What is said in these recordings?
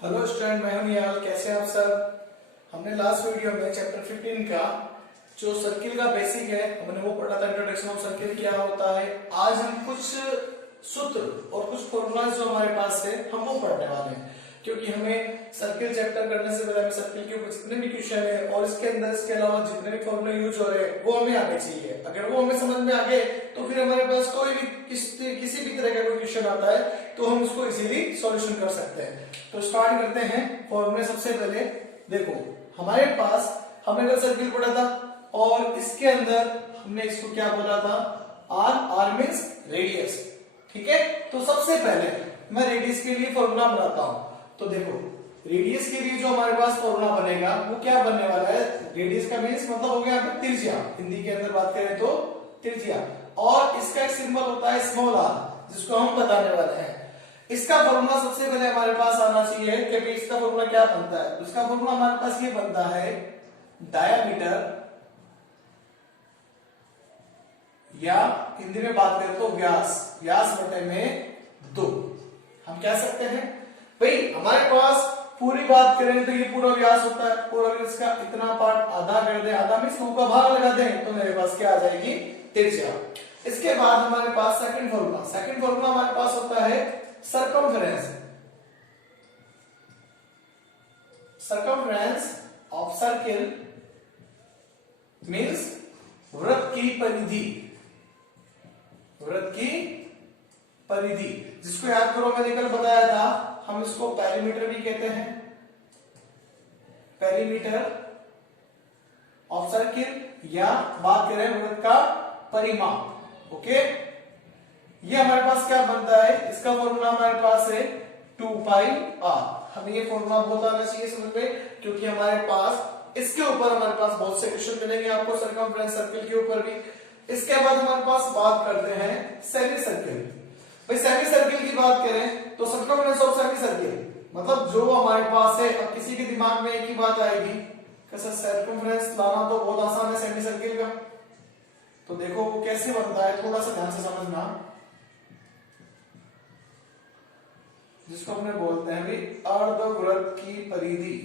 Hello student, मैं हूं निहाल। कैसे हैं आप सब। हमने लास्ट वीडियो में चैप्टर 15 का जो सर्किल का बेसिक है हमने वो पढ़ा था, इंट्रोडक्शन ऑफ सर्किल क्या होता है। आज हम कुछ सूत्र और कुछ फॉर्मूला जो हमारे पास है हम वो पढ़ने वाले हैं, क्योंकि हमें सर्किल चैप्टर करने से पहले हमें सर्किल के ऊपर जितने भी क्वेश्चन है और इसके अंदर इसके अलावा जितने भी फॉर्मूले यूज हो रहे हैं वो हमें आने चाहिए। अगर वो हमें समझ में आ गए तो फिर हमारे पास कोई भी किसी भी तरह का कोई क्वेश्चन आता है तो हम उसको इजीली सॉल्यूशन कर सकते हैं। तो स्टार्ट करते हैं फॉर्मूले। सबसे पहले देखो, हमारे पास हमने कल सर्किल पढ़ा था और इसके अंदर हमने इसको क्या बोला था, आर मींस रेडियस। ठीक है, तो सबसे पहले मैं रेडियस के लिए फॉर्मूला बनाता हूं। तो देखो, रेडियस के लिए जो हमारे पास फॉर्मूला बनेगा वो क्या बनने वाला है। रेडियस का मींस मतलब हो गया यहाँ पे त्रिज्या, हिंदी के अंदर बात करें तो त्रिज्या। और इसका एक सिंबल होता है स्मॉल आर, जिसको हम बताने वाले हैं। इसका फॉर्मूला सबसे पहले हमारे पास आना चाहिए कि भाई इसका फॉर्मूला क्या बनता है। इसका फॉर्मूला हमारे पास ये बनता है, डायामीटर या हिंदी में बात करें तो व्यास, व्यास बटे में 2। हम कह सकते हैं भाई हमारे पास पूरी बात करें तो ये पूरा व्यास होता है, पूरा इसका इतना पार्ट आधा कर दे, आधा में 2 का भाग लगा दें तो मेरे पास क्या आ जाएगी, त्रिज्या। इसके बाद हमारे पास सेकंड फॉर्मूला हमारे पास होता है सरकमफ्रेंस ऑफ सर्किल मींस वृत्त की परिधि, जिसको याद करो मैंने कल बताया था, हम इसको पेरीमीटर भी कहते हैं, पेरीमीटर ऑफ सर्किल, या बात करें वृत्त का परिमाप। ओके, ये हमारे पास क्या बनता है, इसका फॉर्मूला हमारे पास है 2 पाई r। हमें ये फॉर्मूला बहुत आना चाहिए समझ में, क्योंकि हमारे पास इसके ऊपर हमारे पास बहुत से क्वेश्चन मिलेंगे आपको सर्कमफ्रेंस सर्किल के ऊपर भी। इसके बाद हमारे पास बात करते हैं सेमी सर्किल। भाई सेमी सर्किल की बात करें तो सर्कमफ्रेंस ऑफ सेमी सर्किल मतलब जो हमारे पास है, अब किसी के दिमाग में एक ही बात आएगी कि सर सर्कमफ्रेंस लाना तो बहुत आसान है सेमी सर्किल का। तो देखो वो कैसे बनता है, थोड़ा सा ध्यान से समझना, जिसको हमने बोलते हैं भी अर्धवृत्त की परिधि।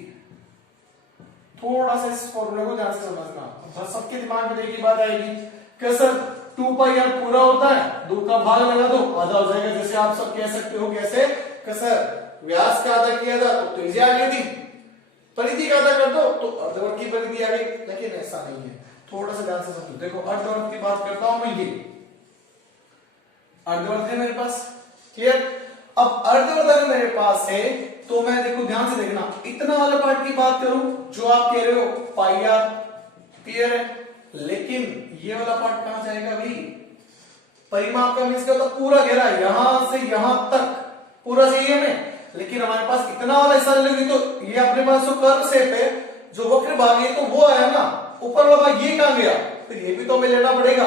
थोड़ा सा इस फॉर्मूले को ध्यान से समझना, सबके दिमाग में एक ही बात आएगी कि सर 2 पाई r पूरा होता है, 2 का भाग लगा दो, आधा हो जाएगा। जैसे आप सब कह सकते हो कैसे कि सर व्यास का आधा किया था तो त्रिज्या आ गई थी, परिधि का आधा कर दो तो अर्धवृत्त की परिधि आ गई। लेकिन ऐसा नहीं है, थोड़ा सा ध्यान से समझो। देखो अर्धवृत्त की बात करता हूं मैं, ये अर्धवृत्त है मेरे पास, क्लियर। अब अर्धवृत्त अगर मेरे पास है तो मैं देखो ध्यान से देखना, इतना वाला पार्ट की बात करूं जो आप कह रहे हो पाई r, क्लियर है। लेकिन ये वाला पार्ट कहां जाएगा भाई, परिमाप का मींस क्या होता है, पूरा घेरा यहां से यहां तक पूरा चाहिए हमें। लेकिन हमारे पास इतना वाला हिस्सा लेगी तो ये अपने पास जो कर्व शेप है, जो वक्र भाग है तो वो आया ना, ऊपर वाला भाग ये कहां गया, फिर ये भी तो हमें लेना पड़ेगा।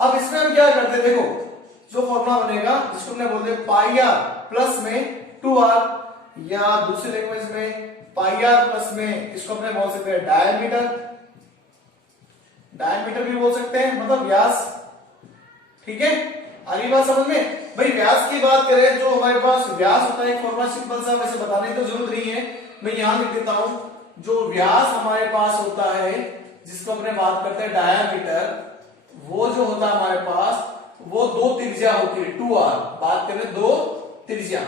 अब इसमें हम क्या करते हैं, देखो जो फॉर्मूला बनेगा जिसको हमने बोलते हैं पाई r प्लस में 2r, या दूसरी लैंग्वेज में पाई r प्लस में इसको अपने बोल सकते हैं डायमीटर भी बोल सकते हैं, मतलब व्यास। ठीक है, आगे बात समझ में। भाई व्यास की बात करें जो हमारे पास व्यास होता है, एक फॉर्मूला सिंपल सा, वैसे बताने की तो जरूरत नहीं है, मैं यहां लिख देता हूं। जो व्यास हमारे पास होता है जिसको अपने बात करते हैं डायमीटर, वो जो होता है हमारे पास वो 2 त्रिज्या होती है 2r। बात करें 2 त्रिज्या,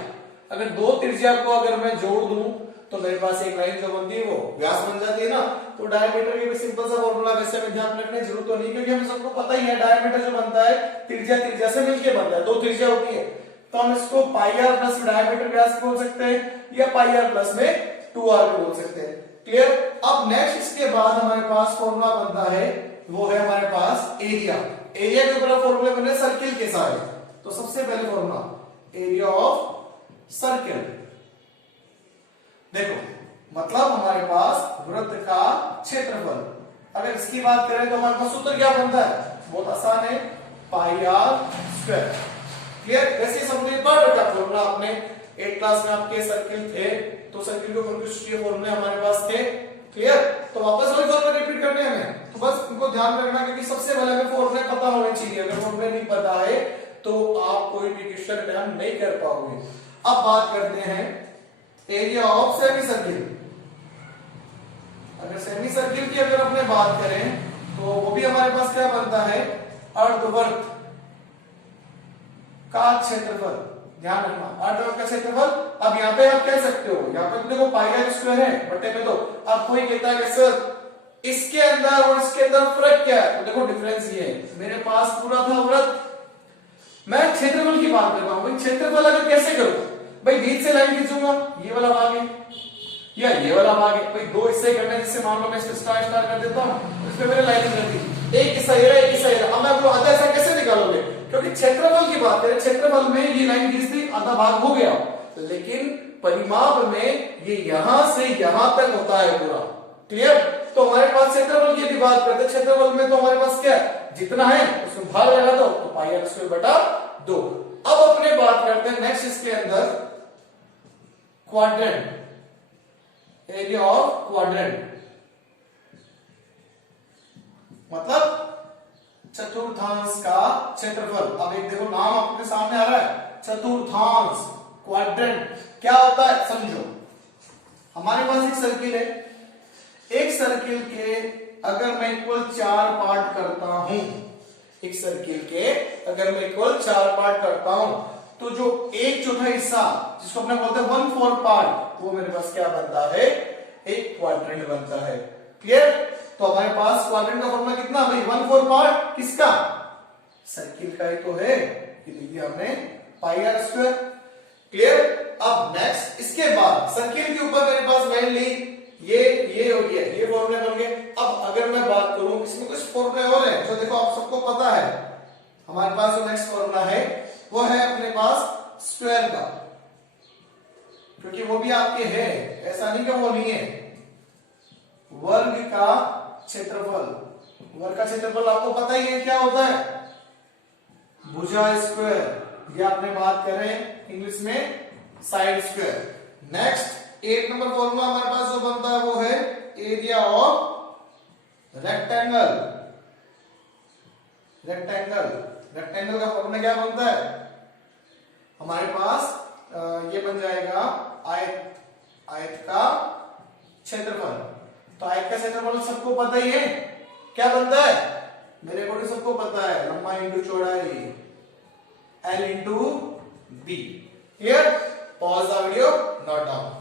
अगर 2 त्रिज्या को अगर मैं जोड़ दूं तो मेरे पास एक लाइन जो बनती है वो व्यास बन जाती है ना। तो डायमीटर के भी सिंपल सा फॉर्मूला, वैसे में ध्यान रखने की जरूरत तो नहीं, क्योंकि हमें सबको पता ही है डायमीटर जो बनता है त्रिज्या से मिलकर बनता है, 2 त्रिज्या होती है। तो हम इसको पाई r प्लस डायमीटर व्यास बोल सकते हैं, या पाई r प्लस में 2r भी बोल सकते हैं, क्लियर। अब नेक्स्ट इसके बाद हमारे पास फॉर्मूला बनता है, वो है हमारे पास एरिया। एरिया के ऊपर फॉर्मूले बने सर्किल के सारे। तो सबसे पहले फॉर्मूला एरिया ऑफ सर्किल, देखो मतलब हमारे पास वृत्त का क्षेत्रफल। अगर इसकी बात करें तो हमारे पास सूत्र क्या बनता है, बहुत आसान है, पाई r स्क्वायर, क्लियर। वैसे समझिए पढ़ रखा फॉर्मूला आपने 8 क्लास में, आपके सर्किल थे तो सर्किल के ऊपर फॉर्मूले हमारे पास थे, क्लियर। तो वापस वही फॉर्मूला रिपीट करने हैं, तो बस इनको ध्यान रखना, क्योंकि सबसे पहले हमें फॉर्मूले पता होने चाहिए। अगर फॉर्मूले नहीं पता है तो आप कोई भी क्वेश्चन अटेम्प्ट नहीं कर पाओगे। अब बात करते हैं एरिया ऑफ सेमी सर्किल। अगर सेमी सर्किल की अगर अपने बात करें तो वो भी हमारे पास क्या बनता है, अर्धवर्त का क्षेत्रफल। ध्यान रखना, अर्धवर्त का क्षेत्रफल। अब यहाँ पे आप कह सकते हो, यहाँ पे तो देखो पाई आर स्क्वायर है बटे में, तो अब कोई कहता है कि सर इसके अंदर और इसके अंदर फर्क क्या है, तो देखो डिफरेंस ये है, मेरे पास पूरा था वृत्त, मैं क्षेत्रफल की बात कर रहा हूं। भाई क्षेत्रफल अगर कैसे करूं, भाई बीच से लाइन खींचूंगा, ये वाला भाग है या ये वाला भाग है, भाई दो हिस्से करने, जिससे मान लो मैं इसमें स्टार स्टार कर देता हूं, इसमें मैंने लाइनिंग कर दी, एक हिस्सा ये रहा, एक हिस्सा ये रहा। अब मैं आपको आधा ऐसा कैसे निकालोगे, क्योंकि क्षेत्रफल की बात करें, क्षेत्रफल में ये लाइन खींच दी, आधा भाग हो गया, लेकिन परिमाप में ये यहां से यहां तक होता है पूरा। क्लियर? तो हमारे पास क्षेत्रफल की यदि बात करते हैं, क्षेत्रफल में तो हमारे पास क्या है, जितना है उसमें भाग लगा दो, तो पाई आर स्क्वायर बटा 2। अब अपने बात करते हैं नेक्स्ट, इसके अंदर क्वाड्रेंट, एरिया ऑफ क्वाड्रेंट, मतलब चतुर्थांश का क्षेत्रफल। अब एक देखो नाम आपके सामने आ रहा है, चतुर्थांश, क्वाड्रेंट। क्या होता है समझो, हमारे पास एक सर्किल है, एक सर्किल के अगर मैं इक्वल 4 पार्ट करता हूं, एक सर्किल के अगर मैं इक्वल 4 पार्ट करता हूं, तो जो 1/4 हिस्सा जिसको अपने बोलते हैं 1/4 पार्ट, वो मेरे पास क्या बनता है, एक क्वाड्रेंट बनता है। क्लियर? तो हमारे पास क्वाड्रेंट का फॉर्मूला कितना भाई, 1/4 पार्ट किसका, सर्किल का ही तो है, ये लिख दिया हमने पाई आर स्क्वायर। क्लियर? अब नेक्स्ट, इसके बाद सर्किल के ऊपर मेरे पास मेनली ये हो गया, ये फॉर्मूले बन गए। अब अगर मैं बात करूं, इसमें कुछ फॉर्मूले और हैं जो देखो आप सबको पता है। हमारे पास जो नेक्स्ट फॉर्मूला है वो है अपने पास स्क्वायर का, क्योंकि वो भी आपके है, ऐसा नहीं कि वो नहीं है। वर्ग का क्षेत्रफल, वर्ग का क्षेत्रफल आपको पता ही है क्या होता है, भुजा स्क्वायर, या आपने बात करें इंग्लिश में side square. Next 8 number formula हमारे पास जो बनता है वो है area of rectangle. Rectangle, rectangle का फॉर्मूला क्या बनता है हमारे पास, ये बन जाएगा आयत, आयत का क्षेत्रफल। तो आयत का क्षेत्रफल सबको पता ही है, क्या बनता है, मेरे अकॉर्डिंग सबको पता है, लंबाई इंटू चौड़ाई, L into b. Clear? Pause the video, note down.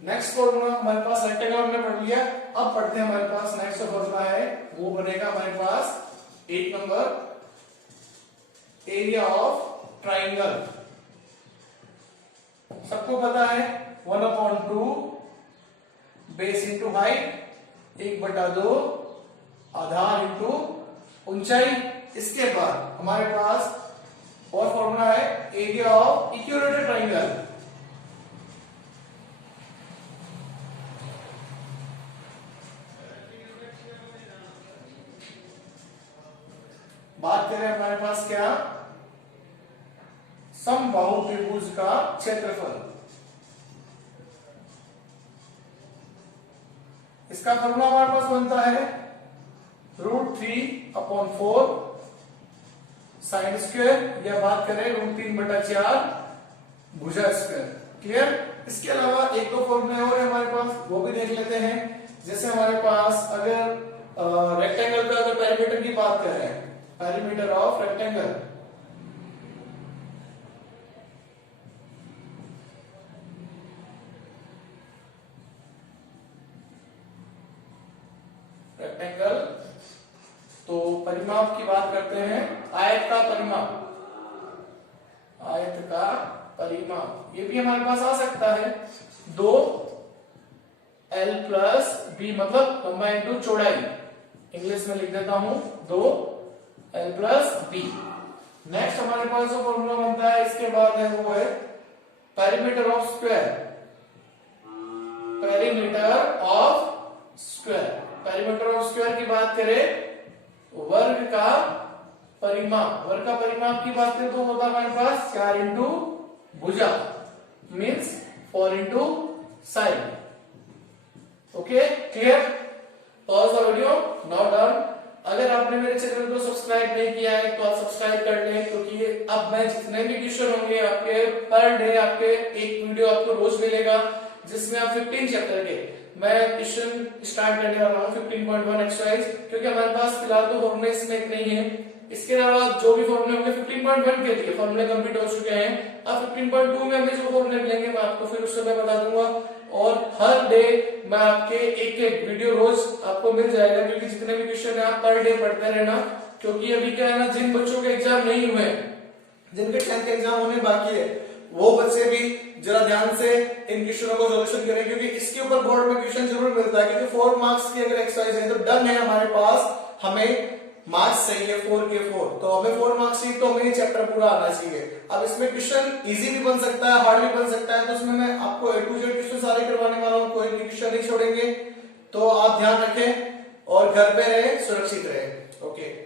Next formula हमारे पास रेक्टेंगल हमने पढ़ लिया, अब पढ़ते हैं हमारे पास नेक्स्ट जो फॉर्मूला है वो बनेगा हमारे पास 8 नंबर, एरिया ऑफ ट्राइंगल। सबको पता है 1/2 बेस इंटू हाइट, 1/2 आधार इंटू ऊंचाई। इसके बाद हमारे पास और फॉर्मूला है एरिया ऑफ इक्विलेटरल ट्राइंगल। बात करें हमारे पास क्या, समबाहु त्रिभुज का क्षेत्रफल। इसका फॉर्मूला हमारे पास बनता है √3/4 साइन स्क्वायर, या बात करें √3/4 भुजा स्क्वायर। क्लियर? इसके अलावा एक दो फॉर्मूले और है हमारे पास, वो भी देख लेते हैं। जैसे हमारे पास अगर रेक्टेंगल का अगर पेरीमीटर की बात करें, पेरीमीटर ऑफ रेक्टेंगल, रेक्टेंगल तो परिमाप की बात करते हैं, आयत का परिमाप, आयत का परिमाप, ये भी हमारे पास आ सकता है 2L प्लस बी, मतलब लंबाई इंटू चौड़ाई, इंग्लिश में लिख देता हूं 2L प्लस बी। नेक्स्ट हमारे पास जो फॉर्मूला बनता है इसके बाद है वो है perimeter of square, perimeter of square. Perimeter of square की बात करें, वर्ग का परिमाप, वर्ग का परिमाप की बात करें तो होता है हमारे पास 4 इंटू भुजा, means 4 into side. Okay, clear? Pause the video, now done. अगर आप आपने मेरे चैनल को सब्सक्राइब नहीं किया है तो आप सब्सक्राइब कर लें, क्योंकि अब मैं जितने भी क्वेश्चन होंगे आपके पर डे आपके एक वीडियो आपको रोज मिलेगा, जिसमें आप 15 चैप्टर के मैं क्वेश्चन स्टार्ट करने वाला हूँ 15.1 एक्सरसाइज, क्योंकि हमारे पास फिलहाल तो फॉर्मूले इसमें एक नहीं है। इसके अलावा जो भी फॉर्मूले होंगे 15.1 के लिए फॉर्मूले कंप्लीट हो चुके हैं। अब 15.2 में हमें जो फॉर्मूले मिलेंगे मैं आपको फिर उससे मैं बता दूंगा, और हर डे मैं आपके एक एक वीडियो रोज आपको मिल जाएगा, क्योंकि जितने भी क्वेश्चन है आप पर डे पढ़ते रहना। क्योंकि अभी क्या है ना, जिन बच्चों के एग्जाम नहीं हुए, जिनके 10th एग्जाम होने बाकी है, वो बच्चे भी जरा ध्यान से इन क्वेश्चनों को सोल्यूशन करें, क्योंकि इसके ऊपर बोर्ड में क्वेश्चन जरूर मिलता है। क्योंकि 4 मार्क्स की अगर एक्सरसाइज है तो डन है हमारे पास, हमें मार्क्स चाहिए 4 के 4, तो हमें 4 मार्क्स चाहिए, तो हमें ये चैप्टर पूरा आना चाहिए। अब इसमें क्वेश्चन इजी भी बन सकता है, हार्ड भी बन सकता है, तो उसमें मैं आपको A to Z क्वेश्चन सारे करवाने वाला हूँ, कोई भी क्वेश्चन नहीं छोड़ेंगे। तो आप ध्यान रखें और घर पे रहे, सुरक्षित रहे। ओके।